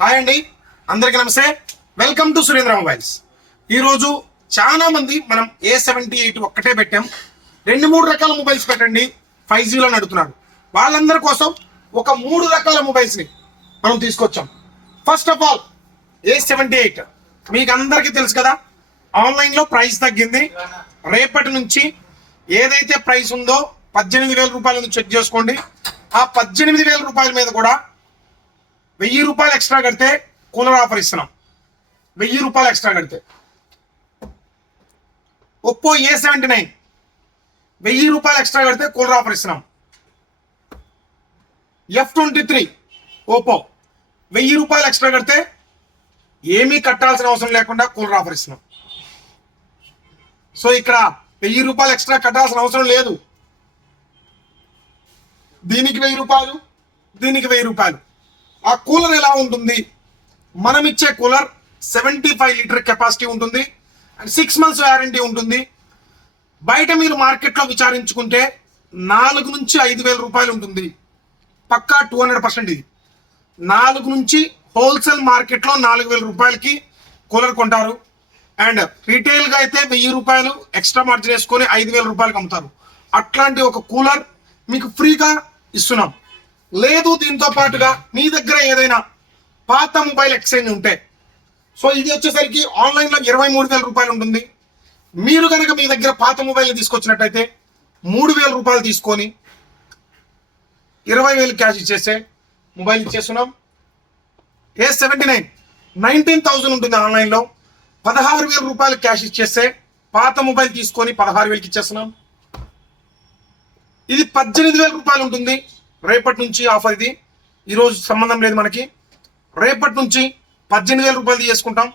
Hi అండి, అందరికీ నమస్తే. Welcome to Surendra mobiles. ఈరోజు చాలా మంది మనం A78 ఒక్కటే పెట్టాం, 2-3 రకాల మొబైల్స్ పెట్టండి 5Gలో నడుతున్నారు. వాళ్ళందరి కోసం ఒక 3 రకాల మొబైల్స్ని మనం తీసుకొచ్చాం. ఫస్ట్ ఆఫ్ ఆల్ A78 మీకు అందరికీ తెలుసు కదా, ఆన్లైన్లో ప్రైస్ తగ్గింది. రేపటి నుంచి ఏదైతే ప్రైస్ ఉందో 18,000 రూపాయల చెక్ చేసుకోండి. ఆ 18,000 రూపాయల మీద కూడా 1000 రూపాయలు ఎక్స్ట్రా కడితే కూలర్ ఆఫర్ ఇస్తున్నాం. 1000 రూపాయలు ఎక్స్ట్రా కడితే ఒప్పో A79 1000 రూపాయలు ఎక్స్ట్రా కడితే కూలర్ ఆఫర్ ఇస్తున్నాం. F23 ఓప్పో 1000 రూపాయలు ఎక్స్ట్రా కడితే ఏమీ కట్టాల్సిన అవసరం లేకుండా కూలర్ ఆఫర్ ఇస్తున్నాం. సో ఇక్కడ 1000 రూపాయలు ఎక్స్ట్రా కట్టాల్సిన అవసరం లేదు. దీనికి 1000 రూపాయలు, దీనికి 1000 రూపాయలు. ఆ కూలర్ ఎలా ఉంటుంది? మనం ఇచ్చే కూలర్ 75 లీటర్ కెపాసిటీ ఉంటుంది అండ్ 6 months వారంటీ ఉంటుంది. బయట మీరు మార్కెట్లో విచారించుకుంటే 4 నుంచి 5,000 రూపాయలు ఉంటుంది. పక్కా 200% ఇది. 4 నుంచి హోల్సేల్ మార్కెట్లో 4,000 రూపాయలకి కూలర్ కొంటారు. అండ్ రీటైల్గా అయితే 1000 రూపాయలు ఎక్స్ట్రా మార్జిన్ వేసుకొని 5,000 రూపాయలకి అమ్ముతారు. అట్లాంటి ఒక కూలర్ మీకు ఫ్రీగా ఇస్తున్నాం. లేదు దీంతో పాటుగా మీ దగ్గర ఏదైనా పాత మొబైల్ ఎక్స్చేంజ్ ఉంటే, సో ఇది వచ్చేసరికి ఆన్లైన్లో 23,000 రూపాయలు ఉంటుంది. మీరు కనుక మీ దగ్గర పాత మొబైల్ని తీసుకొచ్చినట్టయితే 3,000 రూపాయలు తీసుకొని 20,000 క్యాష్ ఇచ్చేసే మొబైల్ ఇచ్చేస్తున్నాం. A79 19,000 ఉంటుంది ఆన్లైన్లో, 16,000 రూపాయలు క్యాష్ ఇచ్చేస్తే పాత మొబైల్ తీసుకొని 16,000కి ఇచ్చేస్తున్నాం. ఇది 18,000 రూపాయలు ఉంటుంది. రేపటి నుంచి ఆఫర్ ఇది, ఈరోజు సంబంధం లేదు మనకి. రేపటి నుంచి 18,000 రూపాయలు తీసుకుంటాం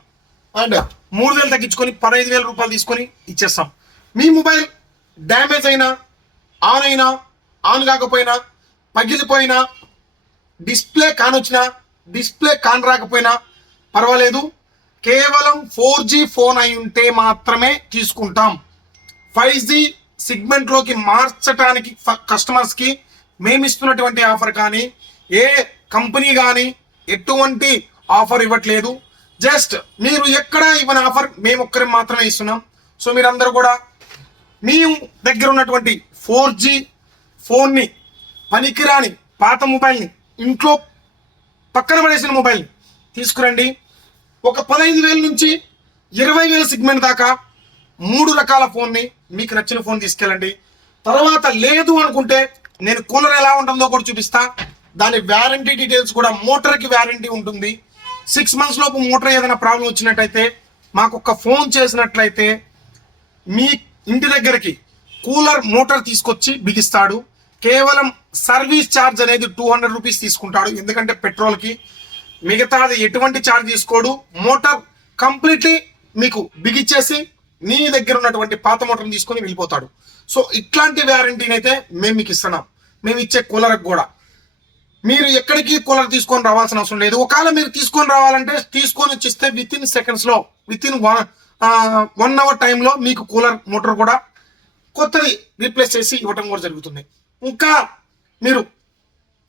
అండ్ 3,000 తగ్గించుకొని 15,000 రూపాయలు తీసుకొని ఇచ్చేస్తాం. మీ మొబైల్ డ్యామేజ్ అయినా, ఆన్ కాకపోయినా, పగిలిపోయినా, డిస్ప్లే కానొచ్చినా, డిస్ప్లే కాన్ రాకపోయినా పర్వాలేదు. కేవలం 4G ఫోన్ అయి ఉంటే మాత్రమే తీసుకుంటాం. 5G సెగ్మెంట్లోకి మార్చడానికి కస్టమర్స్కి మేము ఇస్తున్నటువంటి ఆఫర్ కానీ ఏ కంపెనీ కానీ ఎటువంటి ఆఫర్ ఇవ్వట్లేదు. జస్ట్ మీరు ఎక్కడ ఇవ్వని ఆఫర్ మేము ఒక్కరి మాత్రమే ఇస్తున్నాం. సో మీరందరూ కూడా మీ దగ్గర ఉన్నటువంటి 4G ఫోన్ని, పనికిరాని పాత మొబైల్ని, ఇంట్లో పక్కన పడేసిన మొబైల్ని తీసుకురండి. ఒక 15,000 నుంచి 20,000 సెగ్మెంట్ దాకా 3 రకాల ఫోన్ని, మీకు నచ్చిన ఫోన్ తీసుకెళ్ళండి. తర్వాత లేదు అనుకుంటే నేను కూలర్ ఎలా ఉంటుందో కూడా చూపిస్తా. దాని వ్యారంటీ డీటెయిల్స్ కూడా, మోటార్కి వ్యారంటీ ఉంటుంది. 6 months లోపు మోటార్ ఏదైనా ప్రాబ్లం వచ్చినట్టయితే మాకు ఒక ఫోన్ చేసినట్లయితే మీ ఇంటి దగ్గరికి కూలర్ మోటార్ తీసుకొచ్చి బిగిస్తాడు. కేవలం సర్వీస్ ఛార్జ్ అనేది 200 రూపీస్ తీసుకుంటాడు, ఎందుకంటే పెట్రోల్కి. మిగతాది ఎటువంటి ఛార్జ్ తీసుకోడు. మోటార్ కంప్లీట్లీ మీకు బిగిచ్చేసి నీ దగ్గర ఉన్నటువంటి పాత మోటార్ని తీసుకొని వెళ్ళిపోతాడు. సో ఇట్లాంటి వ్యారంటీని అయితే మేము మీకు ఇస్తున్నాం. మేము ఇచ్చే కూలర్కి కూడా మీరు ఎక్కడికి కూలర్ తీసుకొని రావాల్సిన అవసరం లేదు. ఒకవేళ మీరు తీసుకొని రావాలంటే తీసుకొని వచ్చిస్తే వితిన్ సెకండ్స్లో, వితిన్ 1 hour టైంలో మీకు కూలర్ మోటార్ కూడా కొత్తది రీప్లేస్ చేసి ఇవ్వటం కూడా జరుగుతుంది. ఇంకా మీరు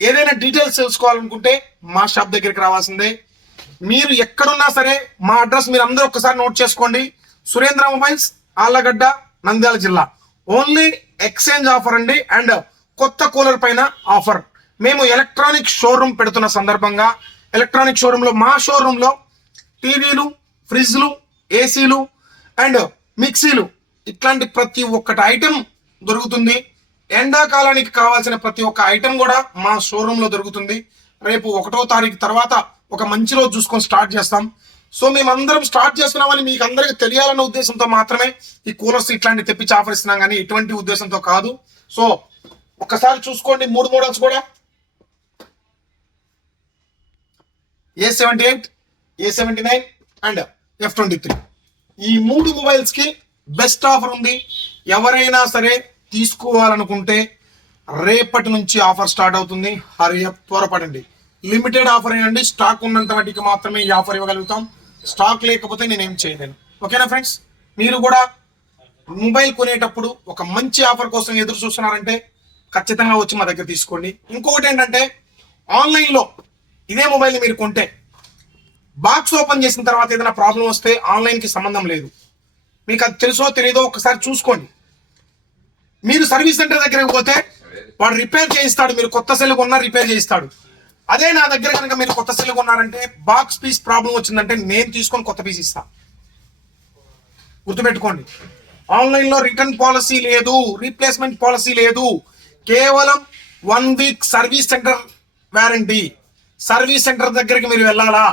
ఏదైనా డీటెయిల్స్ తెలుసుకోవాలనుకుంటే మా షాప్ దగ్గరికి రావాల్సిందే. మీరు ఎక్కడున్నా సరే మా అడ్రస్ మీరు అందరూ ఒక్కసారి నోట్ చేసుకోండి. సురేంద్ర మొబైల్స్, ఆళ్లగడ్డ, నంద్యాల జిల్లా. ఓన్లీ ఎక్స్చేంజ్ ఆఫర్ అండి అండ్ కొత్త కూలర్ పైన ఆఫర్. మేము ఎలక్ట్రానిక్ షోరూమ్ పెడుతున్న సందర్భంగా ఎలక్ట్రానిక్ షోరూంలో, మా షోరూంలో టీవీలు, ఫ్రిడ్జ్లు, ఏసీలు అండ్ మిక్సీలు, ఇట్లాంటి ప్రతి ఒక్కటి ఐటెం దొరుకుతుంది. ఎండాకాలానికి కావాల్సిన ప్రతి ఒక్క ఐటెం కూడా మా షోరూంలో దొరుకుతుంది. రేపు 1వ తారీఖు తర్వాత ఒక మంచి రోజు చూసుకొని స్టార్ట్ చేస్తాం. సో మేమందరం స్టార్ట్ చేస్తున్నామని మీకు అందరికీ తెలియాలన్న ఉద్దేశంతో మాత్రమే ఈ కూలర్స్ ఇట్లాంటి తెప్పించి ఆఫర్ ఇస్తున్నాం, కానీ ఎటువంటి ఉద్దేశంతో కాదు. సో ఒక్కసారి చూసుకోండి 3 మోడల్స్ కూడా, A78, A79 అండ్ F23. ఈ 3 మొబైల్స్కి బెస్ట్ ఆఫర్ ఉంది. ఎవరైనా సరే తీసుకోవాలనుకుంటే రేపటి నుంచి ఆఫర్ స్టార్ట్ అవుతుంది. త్వరపడండి. లిమిటెడ్ ఆఫర్ అండి, స్టాక్ ఉన్నంత వాటికి మాత్రమే ఈ ఆఫర్ ఇవ్వగలుగుతాం. స్టాక్ లేకపోతే నేనేం చేయలేను. ఓకేనా ఫ్రెండ్స్? మీరు కూడా మొబైల్ కొనేటప్పుడు ఒక మంచి ఆఫర్ కోసం ఎదురు చూస్తున్నారంటే ఖచ్చితంగా వచ్చి మా దగ్గర తీసుకోండి. ఇంకొకటి ఏంటంటే, ఆన్లైన్లో ఇదే మొబైల్ మీరు కొంటే బాక్స్ ఓపెన్ చేసిన తర్వాత ఏదైనా ప్రాబ్లం వస్తే ఆన్లైన్కి సంబంధం లేదు. మీకు అది తెలుసో తెలియదో ఒకసారి చూసుకోండి. మీరు సర్వీస్ సెంటర్ దగ్గరికి పోతే వాడు రిపేర్ చేయిస్తాడు, మీరు కొత్త సెల్ కొన్నా రిపేర్ చేయిస్తాడు. అదే నా దగ్గర కనుక మీరు కొత్త సెల్ కొన్నారంటే బాక్స్ పీస్ ప్రాబ్లం వచ్చిందంటే నేను తీసుకొని కొత్త పీస్ ఇస్తా. గుర్తుపెట్టుకోండి. ఆన్లైన్లో రిటర్న్ పాలసీ లేదు, రీప్లేస్మెంట్ పాలసీ లేదు. కేవలం 1 week service centre warranty. Service centre దగ్గరికి మీరు వెళ్ళాలా?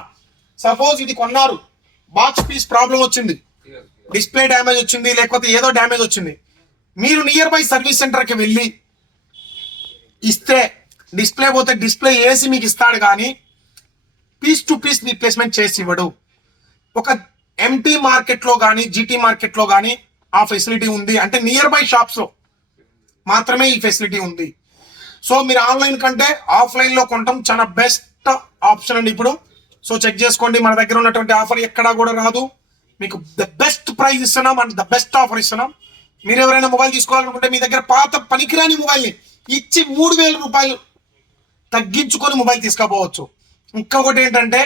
సపోజ్ ఇది కొన్నారు, బాక్స్ పీస్ ప్రాబ్లం వచ్చింది, డిస్ప్లే డ్యామేజ్ వచ్చింది, లేకపోతే ఏదో డ్యామేజ్ వచ్చింది, మీరు నియర్ బై సర్వీస్ సెంటర్కి వెళ్ళి ఇస్తే డిస్ప్లే పోతే డిస్ప్లే వేసి మీకు ఇస్తాడు, కానీ పీస్ టు పీస్ రీప్లేస్మెంట్ చేసి ఇవ్వడు. ఒక ఎంటీ మార్కెట్లో కానీ జీటీ మార్కెట్లో కానీ ఆ ఫెసిలిటీ ఉంది, అంటే నియర్ బై షాప్స్లో మాత్రమే ఈ ఫెసిలిటీ ఉంది. సో మీరు ఆన్లైన్ కంటే ఆఫ్లైన్లో కొనటం చాలా బెస్ట్ ఆప్షన్ అండి ఇప్పుడు. సో చెక్ చేసుకోండి, మన దగ్గర ఉన్నటువంటి ఆఫర్ ఎక్కడా కూడా రాదు. మీకు ద బెస్ట్ ప్రైస్ ఇస్తున్నాం అండ్ ద బెస్ట్ ఆఫర్ ఇస్తున్నాం. మీరు ఎవరైనా మొబైల్ తీసుకోవాలనుకుంటే మీ దగ్గర పాత పనికిరాని మొబైల్ని ఇచ్చి 3,000 రూపాయలు తగ్గించుకొని మొబైల్ తీసుకోపోవచ్చు. ఇంకొకటి ఏంటంటే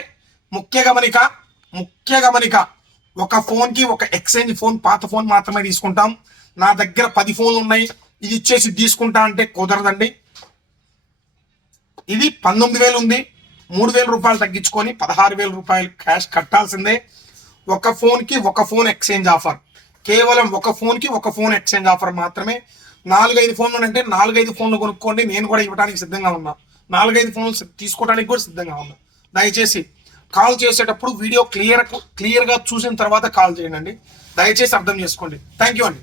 ముఖ్య గమనిక, ఒక ఫోన్కి ఒక ఎక్స్చేంజ్ ఫోన్, పాత ఫోన్ మాత్రమే తీసుకుంటాం. నా దగ్గర 10 ఫోన్లు ఉన్నాయి, ఇది ఇచ్చేసి తీసుకుంటా అంటే కుదరదండి. ఇది 19,000 ఉంది, 3,000 రూపాయలు తగ్గించుకొని 16,000 రూపాయలు క్యాష్ కట్టాల్సిందే. ఒక ఫోన్కి ఒక ఫోన్ ఎక్స్చేంజ్ ఆఫర్, కేవలం ఒక ఫోన్కి ఒక ఫోన్ ఎక్స్చేంజ్ ఆఫర్ మాత్రమే. 4-5 ఫోన్లు అంటే 4-5 ఫోన్లు కొనుక్కోండి, నేను కూడా ఇవ్వడానికి సిద్ధంగా ఉన్నా. 4-5 ఫోన్లు తీసుకోవడానికి కూడా సిద్ధంగా ఉన్నా. దయచేసి కాల్ చేసేటప్పుడు వీడియో క్లియర్గా చూసిన తర్వాత కాల్ చేయండి. దయచేసి అర్థం చేసుకోండి. థ్యాంక్ యూ అండి.